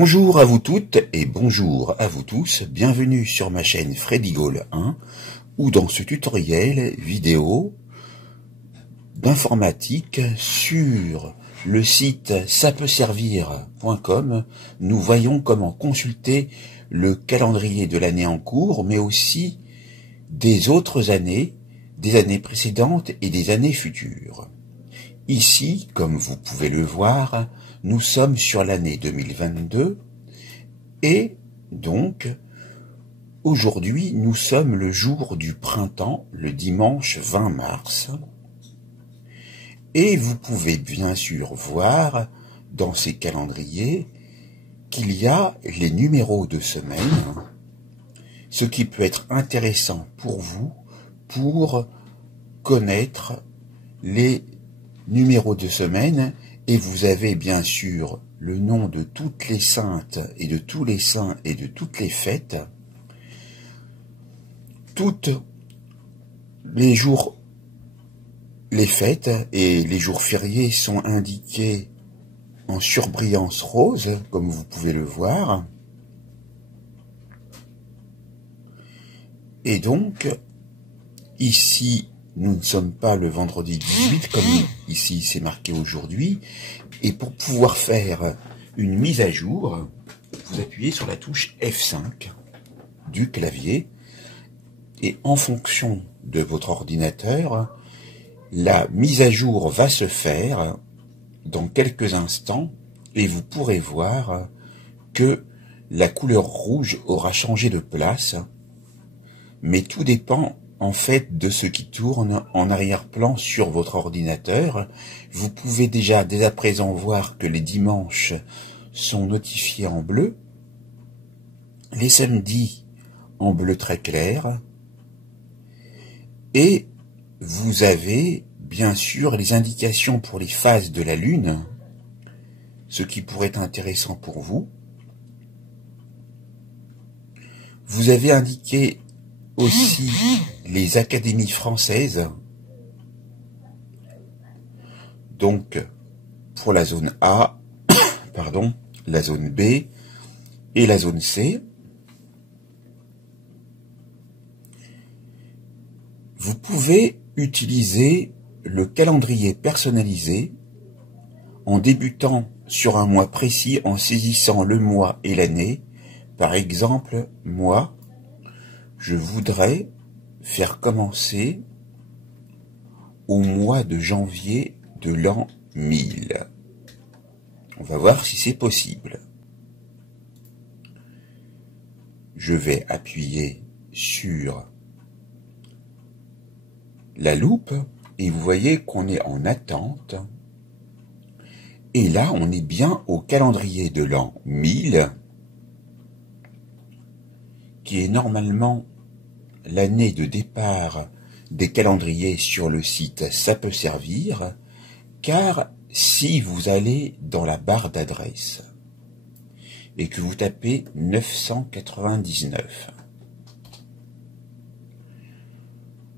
Bonjour à vous toutes et bonjour à vous tous, bienvenue sur ma chaîne Freddy Gaulle 1 ou dans ce tutoriel vidéo d'informatique sur le site sapeuservir.com. Nous voyons comment consulter le calendrier de l'année en cours mais aussi des autres années, des années précédentes et des années futures. Ici, comme vous pouvez le voir, nous sommes sur l'année 2022 et donc aujourd'hui nous sommes le jour du printemps, le dimanche 20 mars. Et vous pouvez bien sûr voir dans ces calendriers qu'il y a les numéros de semaine, ce qui peut être intéressant pour vous pour connaître les numéros de semaine. Et vous avez bien sûr le nom de toutes les saintes et de tous les saints et de toutes les fêtes. Toutes les jours, les fêtes et les jours fériés sont indiqués en surbrillance rose, comme vous pouvez le voir. Et donc, ici, nous ne sommes pas le vendredi 18, comme ici c'est marqué aujourd'hui. Et pour pouvoir faire une mise à jour, vous appuyez sur la touche F5 du clavier. Et en fonction de votre ordinateur, la mise à jour va se faire dans quelques instants. Et vous pourrez voir que la couleur rouge aura changé de place. Mais tout dépend en fait de ce qui tourne en arrière-plan sur votre ordinateur. Vous pouvez déjà dès à présent voir que les dimanches sont notifiés en bleu, les samedis en bleu très clair, et vous avez bien sûr les indications pour les phases de la Lune, ce qui pourrait être intéressant pour vous. Vous avez indiqué aussi les académies françaises, donc pour la zone A, pardon, la zone B et la zone C. Vous pouvez utiliser le calendrier personnalisé en débutant sur un mois précis en saisissant le mois et l'année. Par exemple, moi, je voudrais faire commencer au mois de janvier de l'an 1000. On va voir si c'est possible. Je vais appuyer sur la loupe et vous voyez qu'on est en attente. Et là, on est bien au calendrier de l'an 1000, qui est normalement l'année de départ des calendriers sur le site Ça peut servir, car si vous allez dans la barre d'adresse et que vous tapez 999,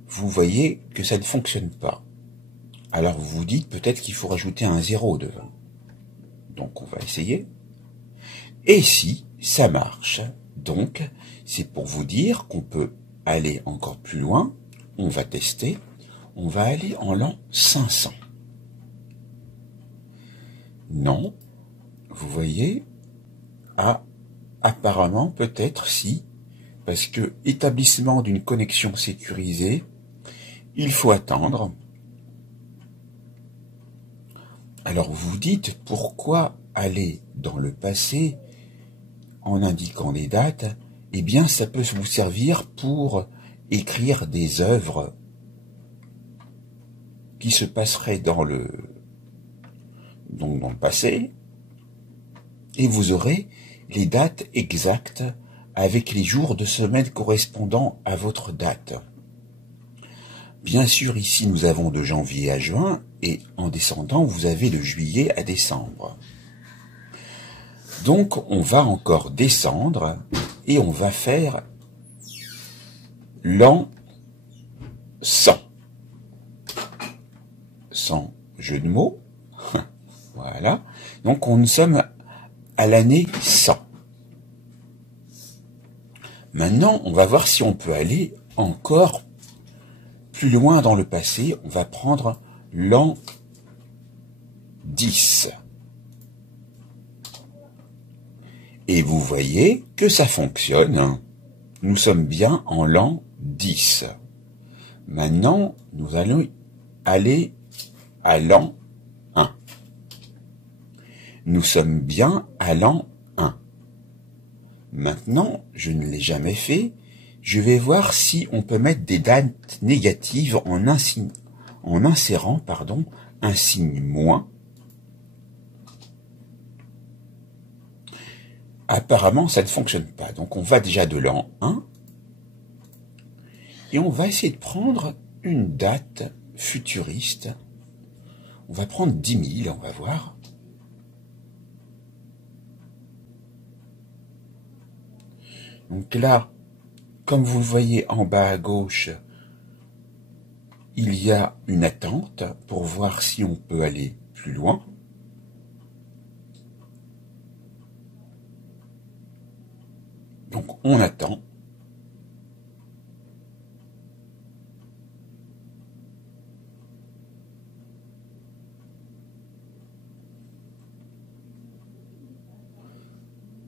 vous voyez que ça ne fonctionne pas. Alors vous vous dites peut-être qu'il faut rajouter un 0 devant. Donc on va essayer. Et si ça marche, donc c'est pour vous dire qu'on peut aller encore plus loin. On va tester. On va aller en l'an 500. Non, vous voyez, apparemment peut-être si, parce que établissement d'une connexion sécurisée, il faut attendre. Alors vous vous dites pourquoi aller dans le passé en indiquant des dates? Eh bien ça peut vous servir pour écrire des œuvres qui se passeraient dans le passé, et vous aurez les dates exactes avec les jours de semaine correspondant à votre date. Bien sûr, ici nous avons de janvier à juin, et en descendant, vous avez de juillet à décembre. Donc, on va encore descendre, et on va faire l'an 100. Sans jeu de mots. Voilà. Donc, nous sommes à l'année 100. Maintenant, on va voir si on peut aller encore plus loin dans le passé. On va prendre l'an 10. Et vous voyez que ça fonctionne. Nous sommes bien en l'an 10. Maintenant, nous allons aller à l'an 1. Nous sommes bien à l'an 1. Maintenant, je ne l'ai jamais fait. Je vais voir si on peut mettre des dates négatives en insérant un signe moins. Apparemment, ça ne fonctionne pas. Donc, on va déjà de l'an 1. Et on va essayer de prendre une date futuriste. On va prendre 10 000, on va voir. Donc là, comme vous le voyez en bas à gauche, il y a une attente pour voir si on peut aller plus loin. Donc on attend.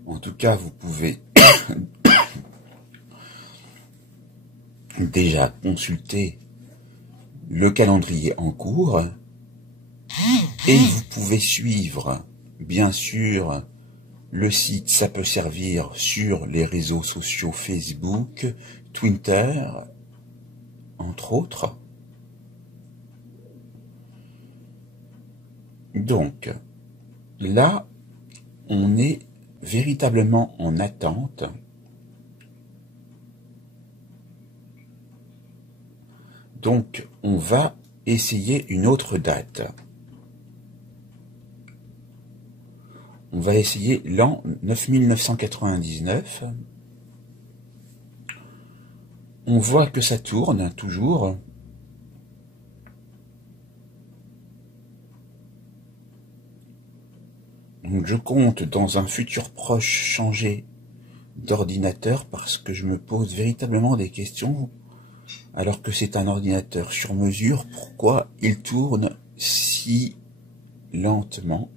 En tout cas, vous pouvez déjà consulter le calendrier en cours et vous pouvez suivre, bien sûr, le site Ça peut servir sur les réseaux sociaux Facebook, Twitter, entre autres. Donc, là, on est véritablement en attente. Donc, on va essayer une autre date. On va essayer l'an 9999. On voit que ça tourne toujours. Donc, je compte dans un futur proche changer d'ordinateur parce que je me pose véritablement des questions. Alors que c'est un ordinateur sur mesure, pourquoi il tourne si lentement?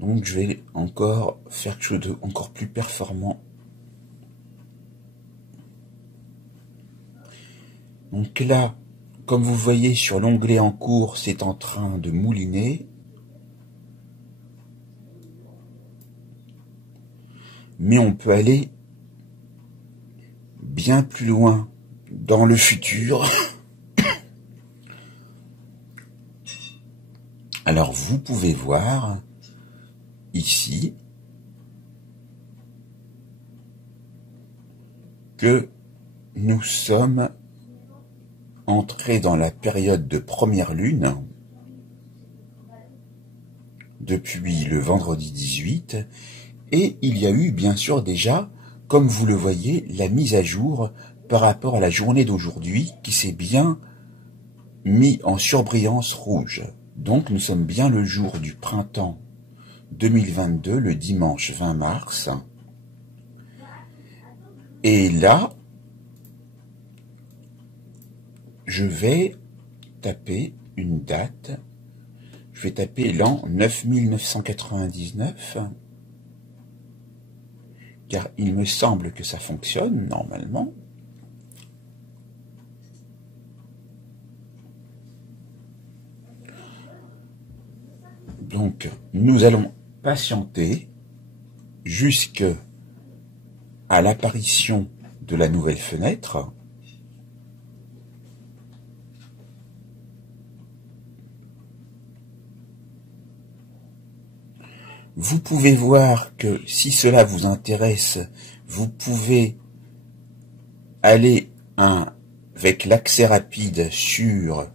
Donc je vais encore faire quelque chose de encore plus performant. Donc là, comme vous voyez sur l'onglet en cours, c'est en train de mouliner. Mais on peut aller bien plus loin dans le futur. Alors vous pouvez voir ici que nous sommes entrés dans la période de première lune depuis le vendredi 18 et il y a eu bien sûr déjà, comme vous le voyez, la mise à jour par rapport à la journée d'aujourd'hui qui s'est bien mis en surbrillance rouge. Donc nous sommes bien le jour du printemps 2022, le dimanche 20 mars. Et là, je vais taper une date. Je vais taper l'an 9999. Car il me semble que ça fonctionne normalement. Donc, nous allons patienter jusqu'à l'apparition de la nouvelle fenêtre. Vous pouvez voir que si cela vous intéresse, vous pouvez aller avec l'accès rapide sur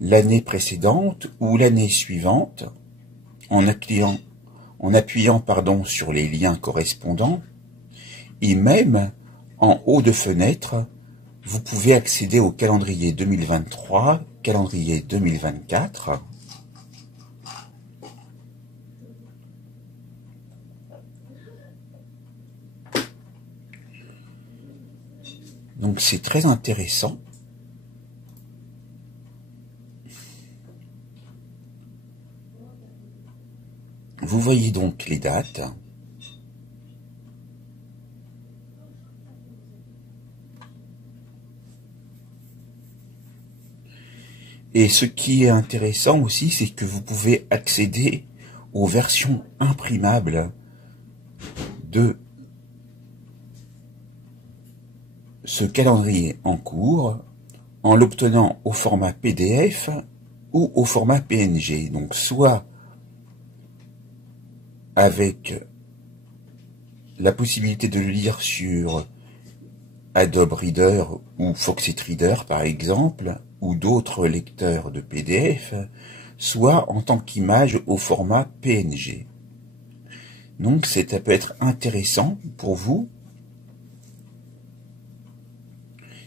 l'année précédente ou l'année suivante en appuyant sur les liens correspondants et même en haut de fenêtre, vous pouvez accéder au calendrier 2023, calendrier 2024. Donc c'est très intéressant. Vous voyez donc les dates. Et ce qui est intéressant aussi, c'est que vous pouvez accéder aux versions imprimables de ce calendrier en cours en l'obtenant au format PDF ou au format PNG. Donc soit avec la possibilité de le lire sur Adobe Reader ou Foxit Reader par exemple, ou d'autres lecteurs de PDF, soit en tant qu'image au format PNG. Donc ça peut être intéressant pour vous.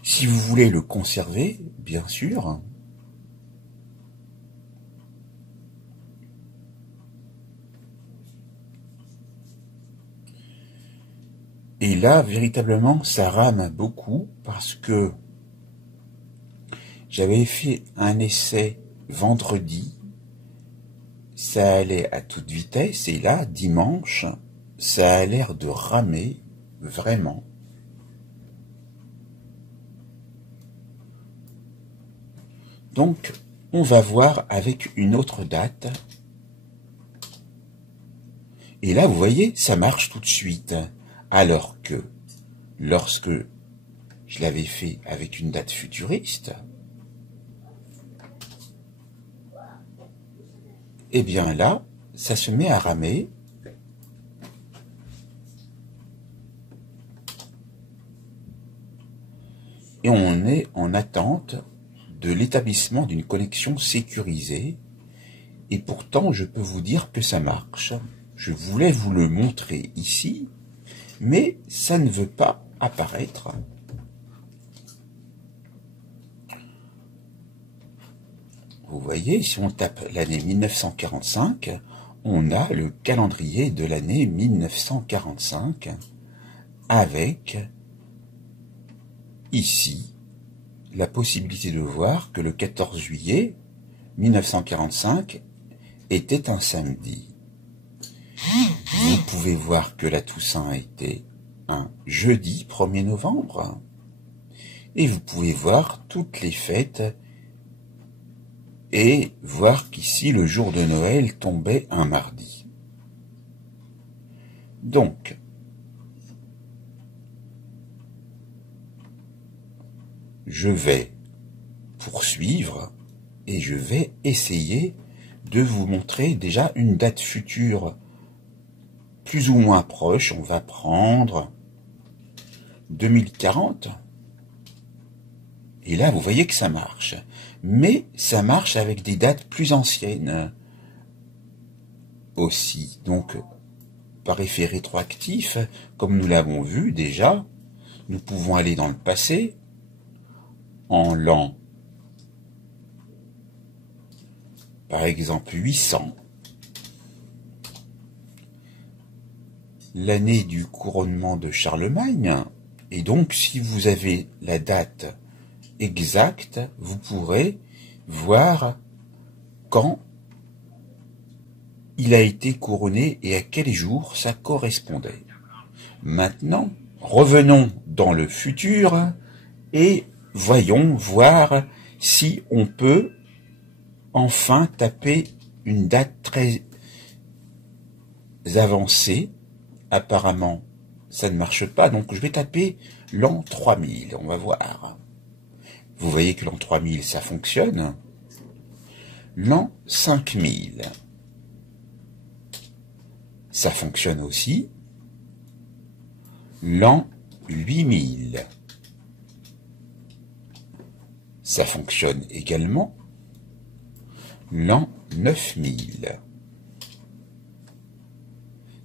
Si vous voulez le conserver, bien sûr. Et là, véritablement, ça rame beaucoup parce que j'avais fait un essai vendredi, ça allait à toute vitesse, et là, dimanche, ça a l'air de ramer, vraiment. Donc, on va voir avec une autre date. Et là, vous voyez, ça marche tout de suite. Alors que, lorsque je l'avais fait avec une date futuriste, eh bien là, ça se met à ramer. Et on est en attente de l'établissement d'une connexion sécurisée. Et pourtant, je peux vous dire que ça marche. Je voulais vous le montrer ici, mais ça ne veut pas apparaître. Vous voyez, si on tape l'année 1945, on a le calendrier de l'année 1945 avec ici la possibilité de voir que le 14 juillet 1945 était un samedi. Vous pouvez voir que la Toussaint était un jeudi 1er novembre. Et vous pouvez voir toutes les fêtes et voir qu'ici le jour de Noël tombait un mardi. Donc, je vais poursuivre et je vais essayer de vous montrer déjà une date future plus ou moins proche. On va prendre 2040. Et là, vous voyez que ça marche. Mais ça marche avec des dates plus anciennes aussi. Donc, par effet rétroactif, comme nous l'avons vu déjà, nous pouvons aller dans le passé, en l'an, par exemple 800, l'année du couronnement de Charlemagne, et donc si vous avez la date exacte, vous pourrez voir quand il a été couronné et à quel jour ça correspondait. Maintenant, revenons dans le futur et voyons voir si on peut enfin taper une date très avancée. Apparemment, ça ne marche pas, donc je vais taper l'an 3000, on va voir. Vous voyez que l'an 3000, ça fonctionne. L'an 5000, ça fonctionne aussi. L'an 8000, ça fonctionne également. L'an 9000,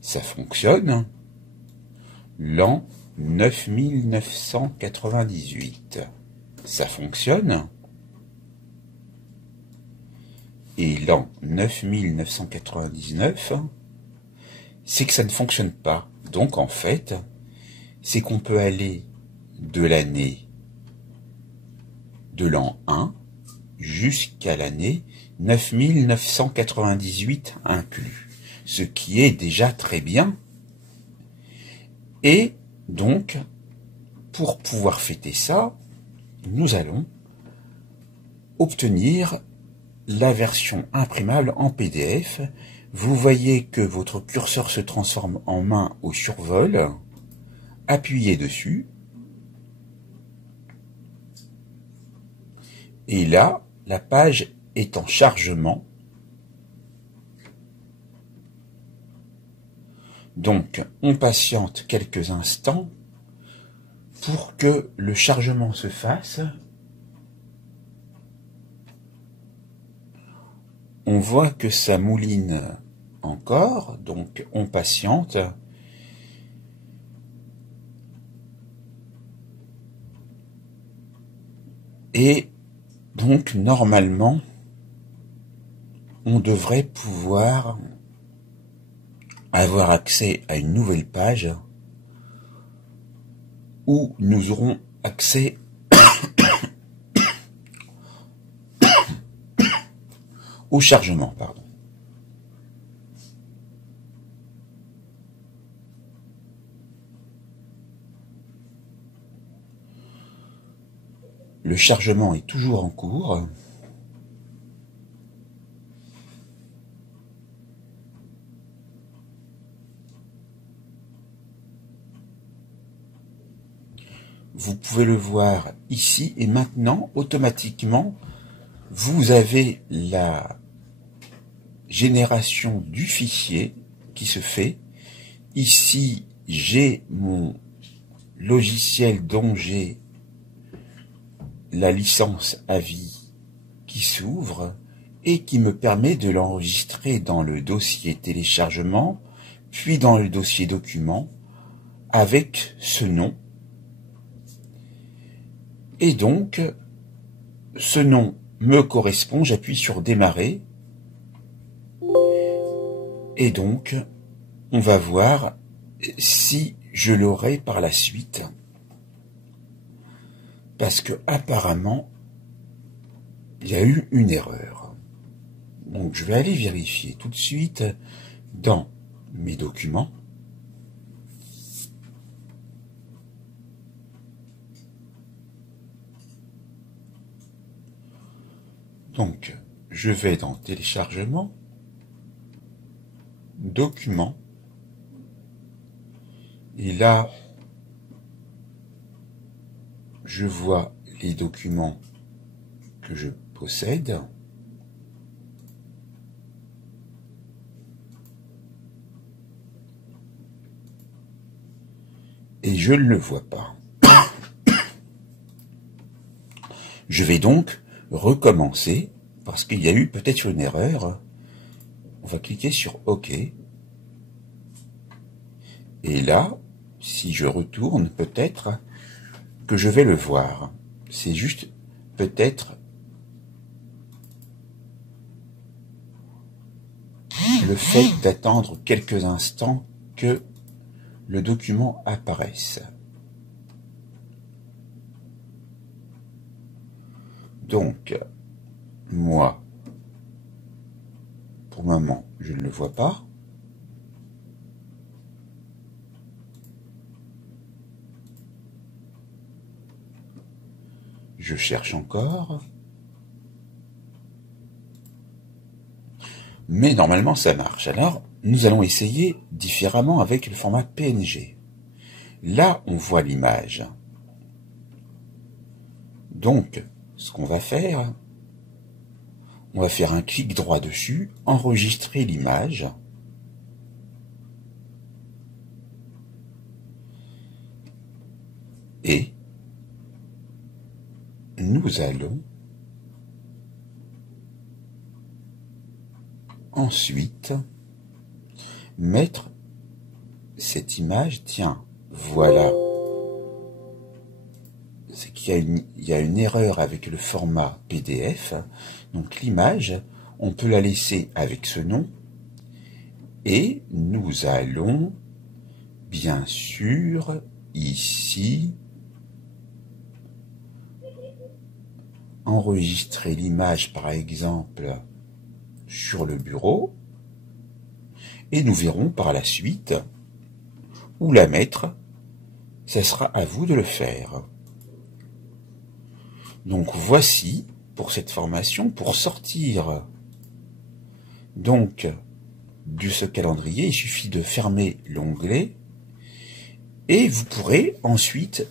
ça fonctionne. L'an 9998, ça fonctionne. Et l'an 9999, c'est que ça ne fonctionne pas. Donc en fait, c'est qu'on peut aller de l'année de l'an 1 jusqu'à l'année 9998 inclus, ce qui est déjà très bien. Et donc, pour pouvoir fêter ça, nous allons obtenir la version imprimable en PDF. Vous voyez que votre curseur se transforme en main au survol. Appuyez dessus. Et là, la page est en chargement. Donc, on patiente quelques instants pour que le chargement se fasse. On voit que ça mouline encore, donc on patiente. Et donc, normalement, on devrait pouvoir avoir accès à une nouvelle page où nous aurons accès au chargement, pardon. Le chargement est toujours en cours. Vous pouvez le voir ici et maintenant, automatiquement, vous avez la génération du fichier qui se fait. Ici, j'ai mon logiciel dont j'ai la licence à vie qui s'ouvre et qui me permet de l'enregistrer dans le dossier téléchargement, puis dans le dossier document, avec ce nom. Et donc, ce nom me correspond, j'appuie sur démarrer. Et donc, on va voir si je l'aurai par la suite. Parce que apparemment, il y a eu une erreur. Donc, je vais aller vérifier tout de suite dans mes documents. Donc, je vais dans téléchargement, documents, et là, je vois les documents que je possède. Et je ne le vois pas. Je vais donc recommencer, parce qu'il y a eu peut-être une erreur. On va cliquer sur OK. Et là, si je retourne, peut-être que je vais le voir. C'est juste peut-être le fait d'attendre quelques instants que le document apparaisse. Donc, moi, pour le moment, je ne le vois pas. Je cherche encore. Mais normalement, ça marche. Alors, nous allons essayer différemment avec le format PNG. Là, on voit l'image. Donc, ce qu'on va faire, on va faire un clic droit dessus, enregistrer l'image. Et nous allons ensuite mettre cette image. Tiens, voilà. C'est qu'il y a une erreur avec le format PDF. Donc l'image, on peut la laisser avec ce nom. Et nous allons, bien sûr, ici, enregistrer l'image, par exemple, sur le bureau, et nous verrons par la suite où la mettre. Ce sera à vous de le faire. Donc voici, pour cette formation, pour sortir donc de ce calendrier, il suffit de fermer l'onglet et vous pourrez ensuite,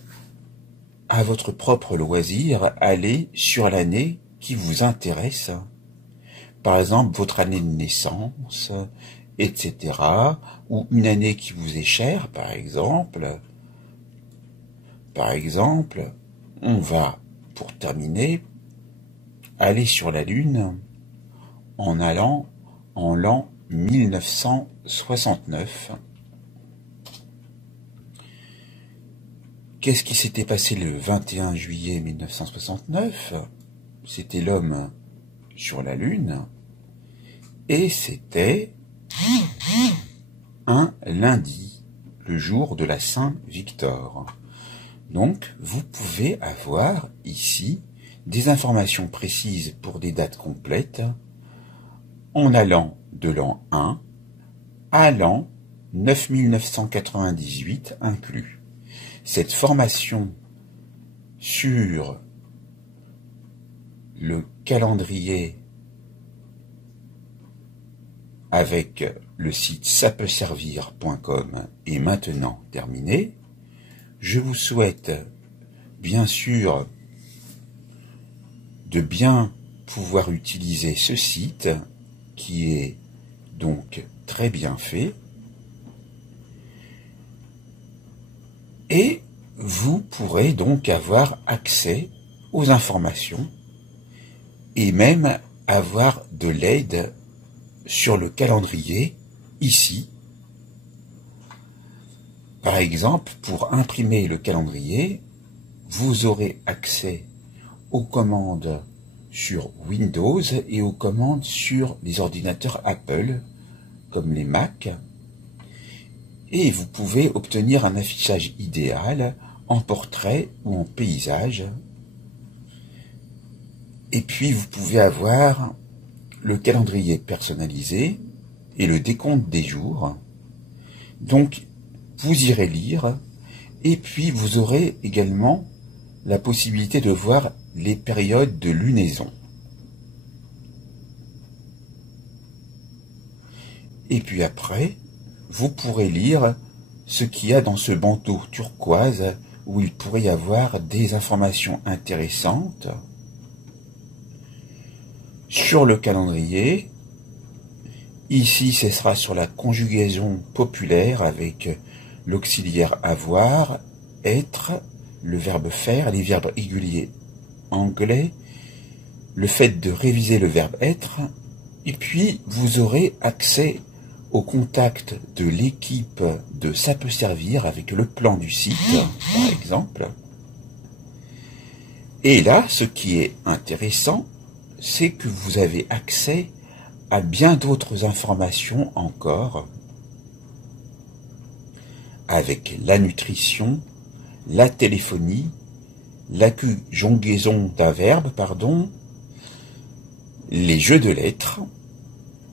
à votre propre loisir, aller sur l'année qui vous intéresse. Par exemple, votre année de naissance, etc. Ou une année qui vous est chère, par exemple. Par exemple, on va, pour terminer, aller sur la Lune en allant en l'an 1969. Qu'est-ce qui s'était passé le 21 juillet 1969? C'était l'homme sur la Lune, et c'était un lundi, le jour de la Saint-Victor. Donc, vous pouvez avoir ici des informations précises pour des dates complètes en allant de l'an 1 à l'an 9998 inclus. Cette formation sur le calendrier avec le site sapeutservir.com est maintenant terminée. Je vous souhaite, bien sûr, de bien pouvoir utiliser ce site qui est donc très bien fait. Et vous pourrez donc avoir accès aux informations et même avoir de l'aide sur le calendrier ici. Par exemple, pour imprimer le calendrier, vous aurez accès aux commandes sur Windows et aux commandes sur les ordinateurs Apple, comme les Mac. Et vous pouvez obtenir un affichage idéal en portrait ou en paysage. Et puis vous pouvez avoir le calendrier personnalisé et le décompte des jours. Donc, vous irez lire, et puis vous aurez également la possibilité de voir les périodes de lunaison. Et puis après, vous pourrez lire ce qu'il y a dans ce bandeau turquoise où il pourrait y avoir des informations intéressantes sur le calendrier. Ici, ce sera sur la conjugaison populaire avec l'auxiliaire avoir, être, le verbe faire, les verbes réguliers anglais, le fait de réviser le verbe être, et puis vous aurez accès au contact de l'équipe de Ça peut servir avec le plan du site, par exemple. Et là, ce qui est intéressant, c'est que vous avez accès à bien d'autres informations encore, avec la nutrition, la téléphonie, la conjugaison d'un verbe, les jeux de lettres,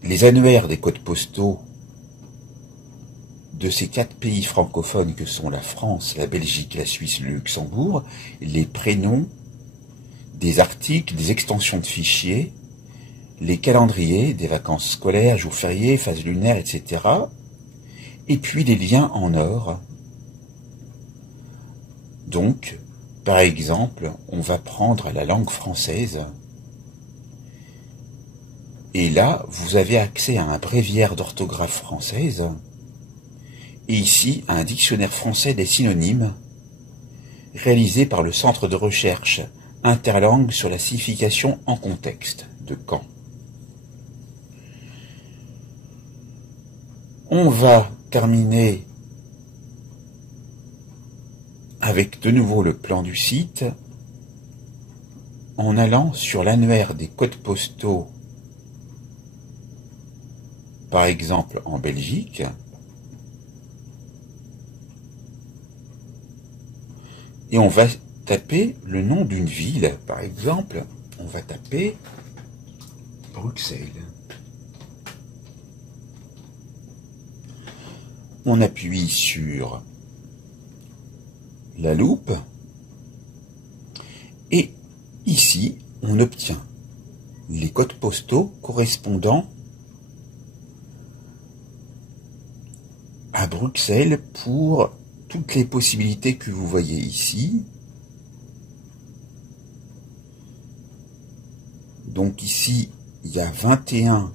les annuaires des codes postaux de ces 4 pays francophones que sont la France, la Belgique, la Suisse, le Luxembourg, les prénoms, des articles, des extensions de fichiers, les calendriers des vacances scolaires, jours fériés, phases lunaires, etc. Et puis des liens en or. Donc, par exemple, on va prendre la langue française. Et là, vous avez accès à un bréviaire d'orthographe française. Et ici, un dictionnaire français des synonymes, réalisé par le Centre de recherche interlangue sur la signification en contexte de Caen. On va terminer avec de nouveau le plan du site en allant sur l'annuaire des codes postaux, par exemple en Belgique, et on va taper le nom d'une ville, par exemple on va taper Bruxelles. On appuie sur la loupe et ici on obtient les codes postaux correspondant à Bruxelles pour toutes les possibilités que vous voyez ici. Donc ici, il y a 21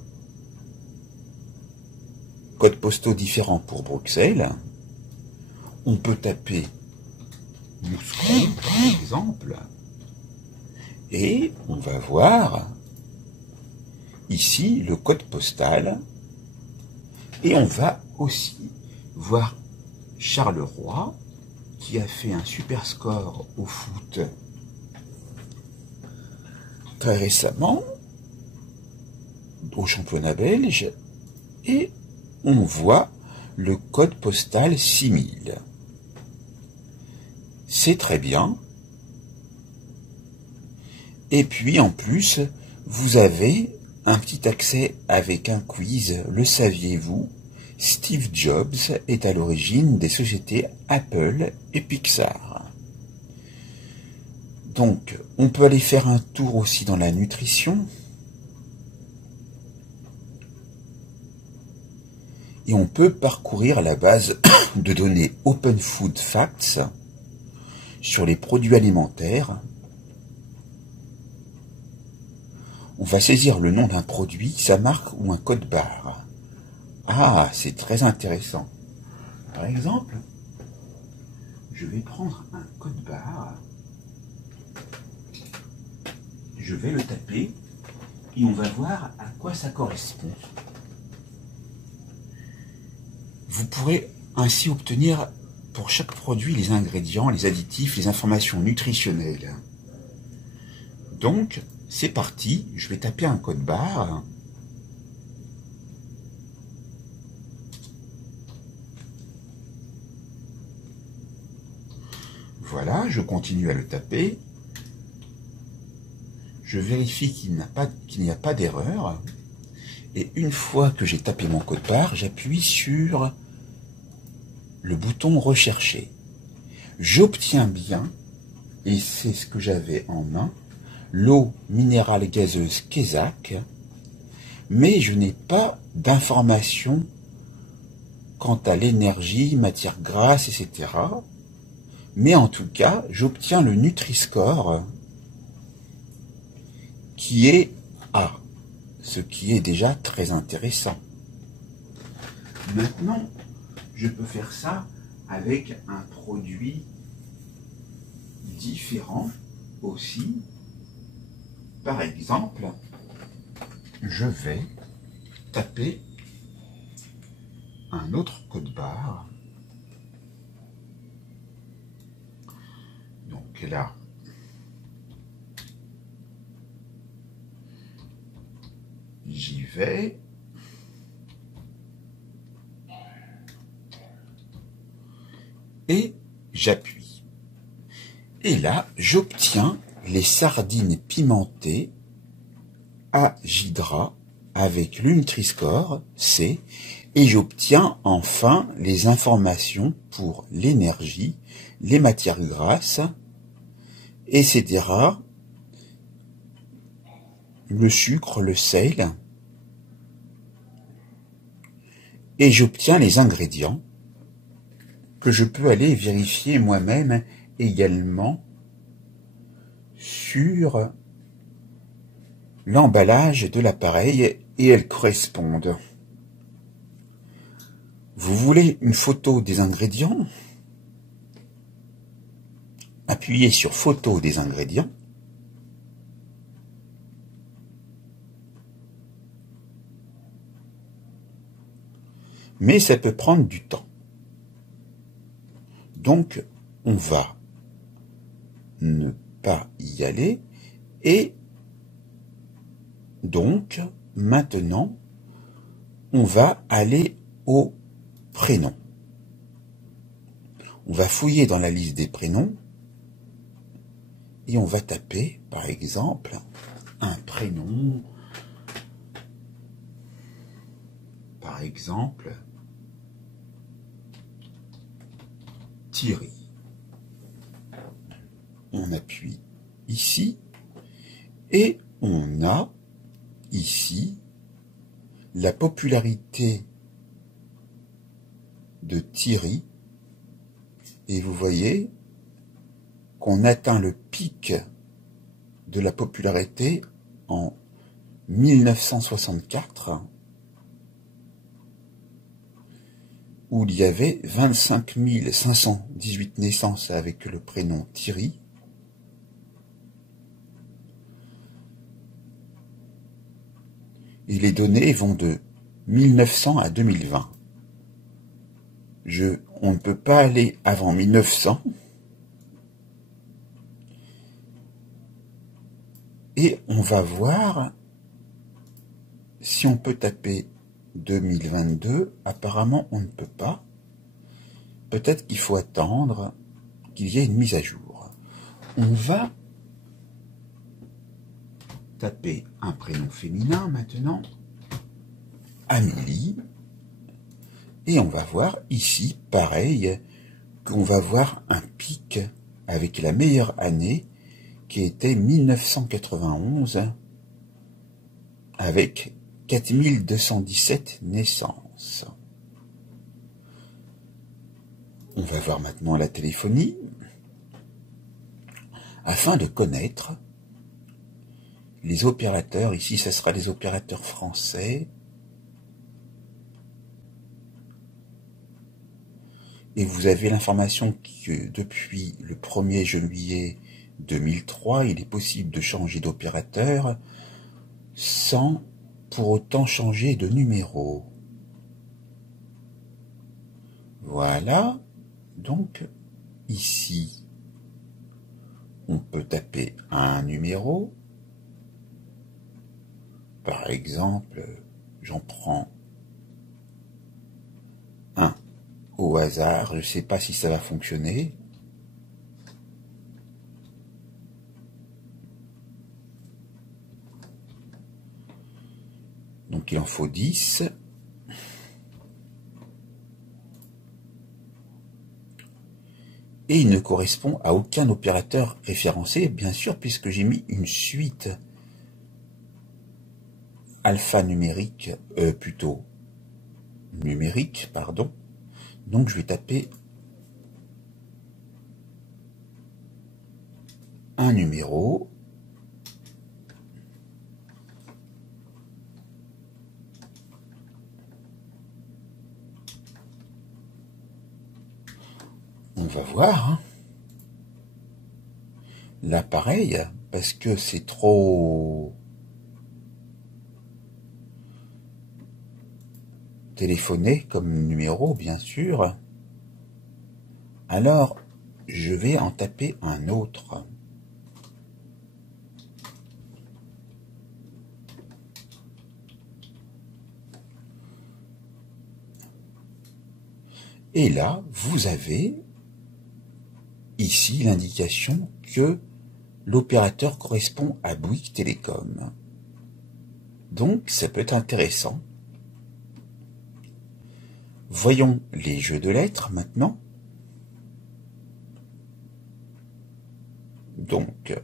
codes postaux différents pour Bruxelles. On peut taper Moscou, par exemple, et on va voir ici le code postal, et on va aussi voir Charleroi, qui a fait un super score au foot très récemment, au championnat belge, et on voit le code postal 6000. C'est très bien. Et puis en plus, vous avez un petit accès avec un quiz. Le saviez-vous? Steve Jobs est à l'origine des sociétés Apple et Pixar. Donc, on peut aller faire un tour aussi dans la nutrition. Et on peut parcourir la base de données Open Food Facts sur les produits alimentaires. On va saisir le nom d'un produit, sa marque ou un code barre. Ah, c'est très intéressant. Par exemple, je vais prendre un code barre, je vais le taper et on va voir à quoi ça correspond. Vous pourrez ainsi obtenir pour chaque produit les ingrédients, les additifs, les informations nutritionnelles. Donc, c'est parti, je vais taper un code barre. Voilà, je continue à le taper. Je vérifie qu'il n'y a pas d'erreur. Et une fois que j'ai tapé mon code barre, j'appuie sur le bouton rechercher. J'obtiens bien, et c'est ce que j'avais en main, l'eau minérale gazeuse Quézac, mais je n'ai pas d'informations quant à l'énergie, matière grasse, etc. Mais en tout cas, j'obtiens le Nutri-Score qui est A, ce qui est déjà très intéressant. Maintenant, je peux faire ça avec un produit différent aussi. Par exemple, je vais taper un autre code barre. Donc là, j'y vais. Et j'appuie. Et là, j'obtiens les sardines pimentées à Gidra avec le Nutri-Score C, et j'obtiens enfin les informations pour l'énergie, les matières grasses, etc., le sucre, le sel, et j'obtiens les ingrédients que je peux aller vérifier moi-même également sur l'emballage de l'appareil, et elles correspondent. Vous voulez une photo des ingrédients? Appuyez sur photo des ingrédients. Mais ça peut prendre du temps. Donc, on va ne pas y aller, et donc, maintenant, on va aller au prénom. On va fouiller dans la liste des prénoms, et on va taper, par exemple, un prénom, par exemple Thierry. On appuie ici et on a ici la popularité de Thierry, et vous voyez qu'on atteint le pic de la popularité en 1964, où il y avait 25 518 naissances avec le prénom Thierry. Et les données vont de 1900 à 2020. On ne peut pas aller avant 1900. Et on va voir si on peut taper 2022. Apparemment, on ne peut pas. Peut-être qu'il faut attendre qu'il y ait une mise à jour. On va taper un prénom féminin maintenant, Amélie, et on va voir ici, pareil, qu'on va voir un pic avec la meilleure année qui était 1991 avec 4217 naissances. On va voir maintenant la téléphonie afin de connaître les opérateurs. Ici, ce sera les opérateurs français. Et vous avez l'information que depuis le 1er juillet 2003, il est possible de changer d'opérateur sans pour autant changer de numéro. Voilà. Donc, ici, on peut taper un numéro. Par exemple, j'en prends un au hasard. Je ne sais pas si ça va fonctionner. Donc il en faut 10. Et il ne correspond à aucun opérateur référencé, bien sûr, puisque j'ai mis une suite alphanumérique, plutôt numérique, pardon. Donc je vais taper un numéro. On va voir. Hein. Là, pareil, parce que c'est trop téléphoné comme numéro, bien sûr. Alors, je vais en taper un autre. Et là, vous avez ici l'indication que l'opérateur correspond à Bouygues Télécom. Donc, ça peut être intéressant. Voyons les jeux de lettres maintenant. Donc,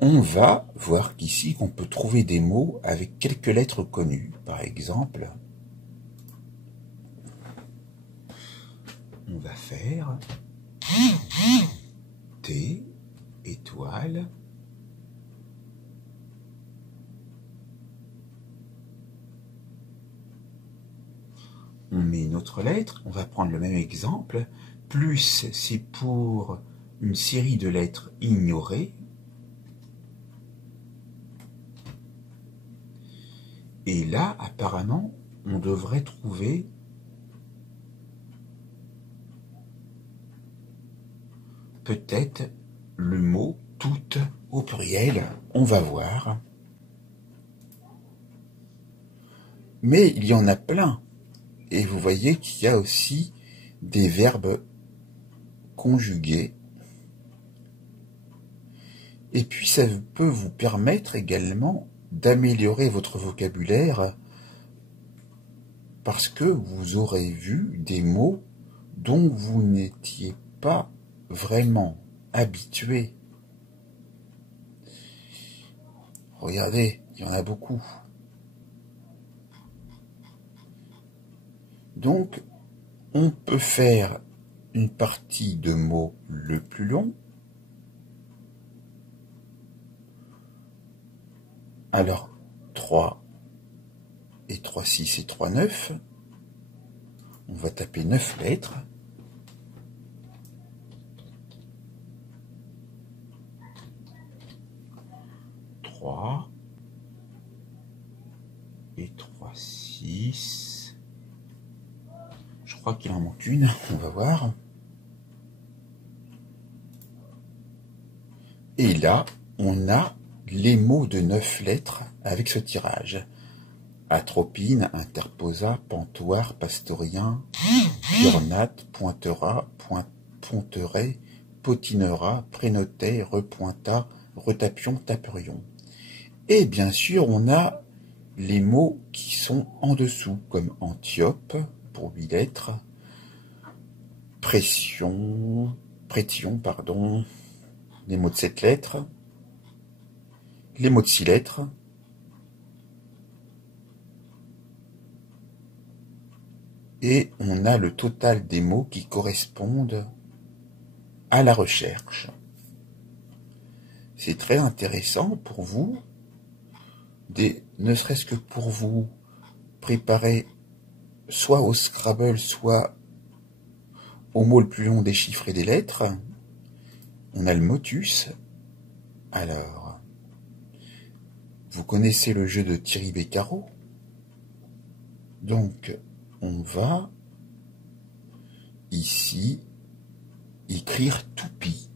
on va voir qu'ici qu'on peut trouver des mots avec quelques lettres connues. Par exemple, on va faire T, étoile, on met une autre lettre, on va prendre le même exemple, plus c'est pour une série de lettres ignorées, et là, apparemment, on devrait trouver peut-être le mot toutes au pluriel, on va voir. Mais il y en a plein. Et vous voyez qu'il y a aussi des verbes conjugués Et puis ça peut vous permettre également d'améliorer votre vocabulaire parce que vous aurez vu des mots dont vous n'étiez pas vraiment habitué. Regardez, il y en a beaucoup. Donc, on peut faire une partie de mots le plus long. Alors, 3 et 3, 6 et 3, 9. On va taper 9 lettres. Et 3, 6. Je crois qu'il en manque une, on va voir. Et là, on a les mots de 9 lettres avec ce tirage. Atropine, interposa, pantoir, pastorien, piornate, pointera, ponteret, potinera, prénotet, repointa, retapion, taperion. Et bien sûr, on a les mots qui sont en dessous, comme Antiope, pour 8 lettres, prétion, pardon, les mots de 7 lettres, les mots de 6 lettres, et on a le total des mots qui correspondent à la recherche. C'est très intéressant pour vous, ne serait-ce que pour vous préparer soit au Scrabble, soit au mot le plus long des chiffres et des lettres. On a le motus. Alors, vous connaissez le jeu de Thierry Beccaro. Donc, on va ici écrire toupie.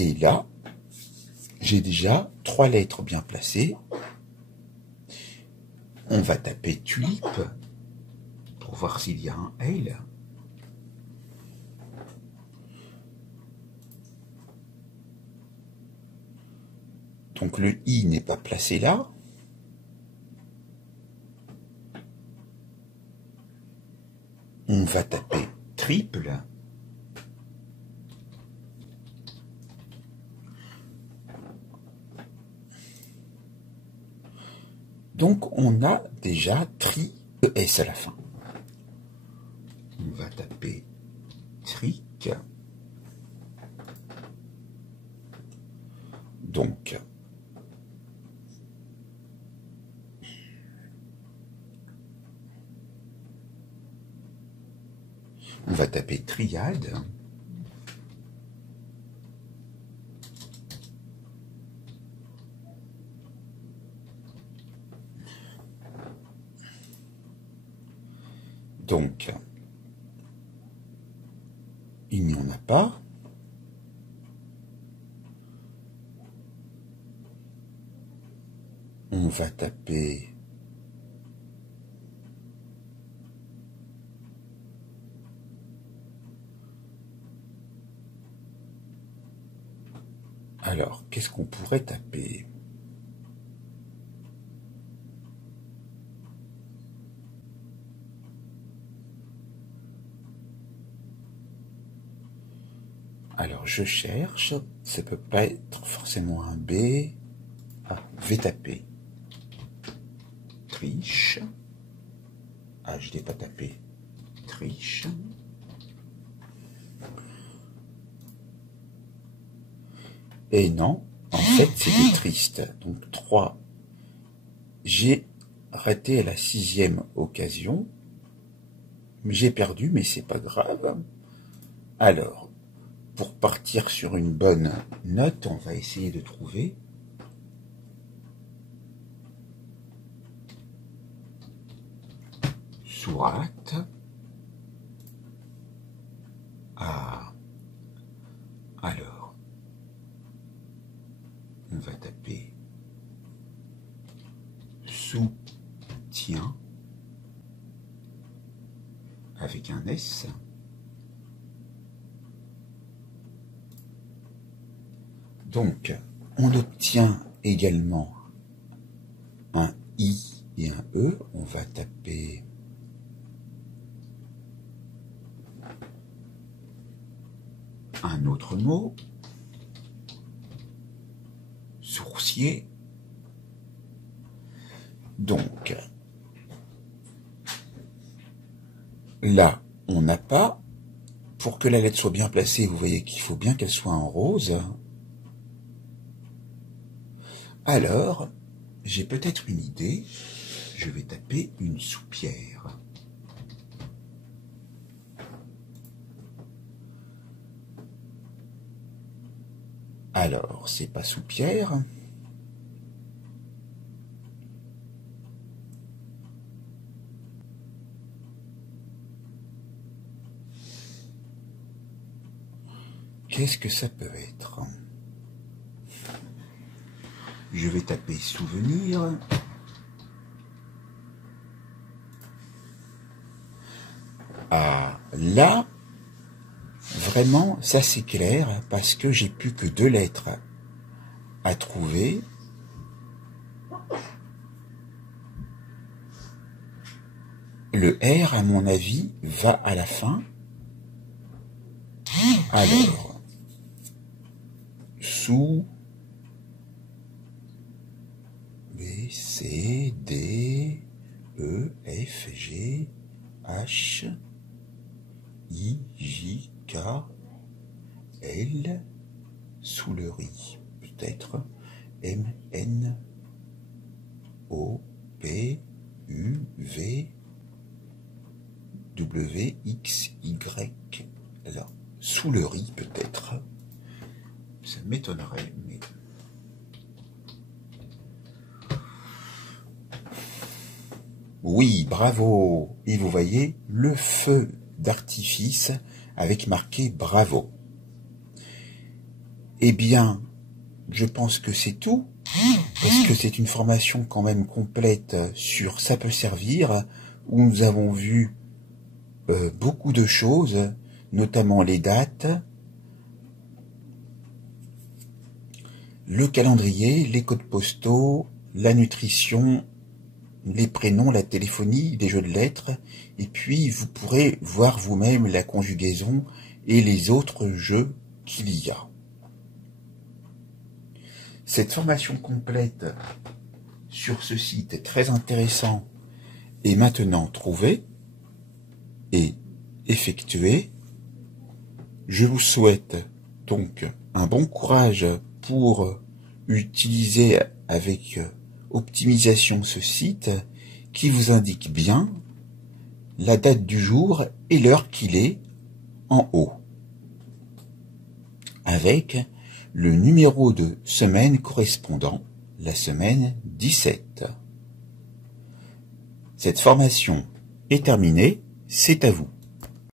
Et là, j'ai déjà 3 lettres bien placées. On va taper tulipe pour voir s'il y a un L. Donc le I n'est pas placé là. On va taper triple. Donc on a déjà tri de S à la fin. On va taper tric. Donc on va taper triade. Donc, il n'y en a pas. On va taper alors, qu'est-ce qu'on pourrait taper? Alors, je cherche. Ça peut pas être forcément un B. Ah, V tapé. Triche. Ah, je l'ai pas tapé. Triche. Et non, en fait, c'était triste. Donc 3. J'ai raté à la 6e occasion. J'ai perdu, mais c'est pas grave. Alors, pour partir sur une bonne note, on va essayer de trouver. Sourate. Ah. Alors, on va taper soutien avec un S. Donc, on obtient également un I et un E. On va taper un autre mot. Sourcier. Donc, là, on n'a pas. Pour que la lettre soit bien placée, vous voyez qu'il faut bien qu'elle soit en rose. Alors, j'ai peut-être une idée. Je vais taper une soupière. Alors, c'est pas soupière. Qu'est-ce que ça peut être? Je vais taper souvenir. Ah, là, vraiment, ça c'est clair, parce que j'ai plus que 2 lettres à trouver. Le R, à mon avis, va à la fin. Alors, sous B, C, D, E, F, G, H, I, J, K, L, sous le riz, peut-être, M, N, O, P, U, V, W, X, Y, là, sous le riz, peut-être. Ça m'étonnerait, mais... Oui, bravo! Et vous voyez le feu d'artifice avec marqué bravo. Eh bien, je pense que c'est tout, parce que c'est une formation quand même complète sur Ça peut servir, où nous avons vu beaucoup de choses, notamment les dates, le calendrier, les codes postaux, la nutrition, les prénoms, la téléphonie, des jeux de lettres, et puis vous pourrez voir vous-même la conjugaison et les autres jeux qu'il y a. Cette formation complète sur ce site très intéressant est maintenant trouvée et effectuée. Je vous souhaite donc un bon courage pour utiliser avec optimisation ce site qui vous indique bien la date du jour et l'heure qu'il est en haut, avec le numéro de semaine correspondant, la semaine 17. Cette formation est terminée, c'est à vous.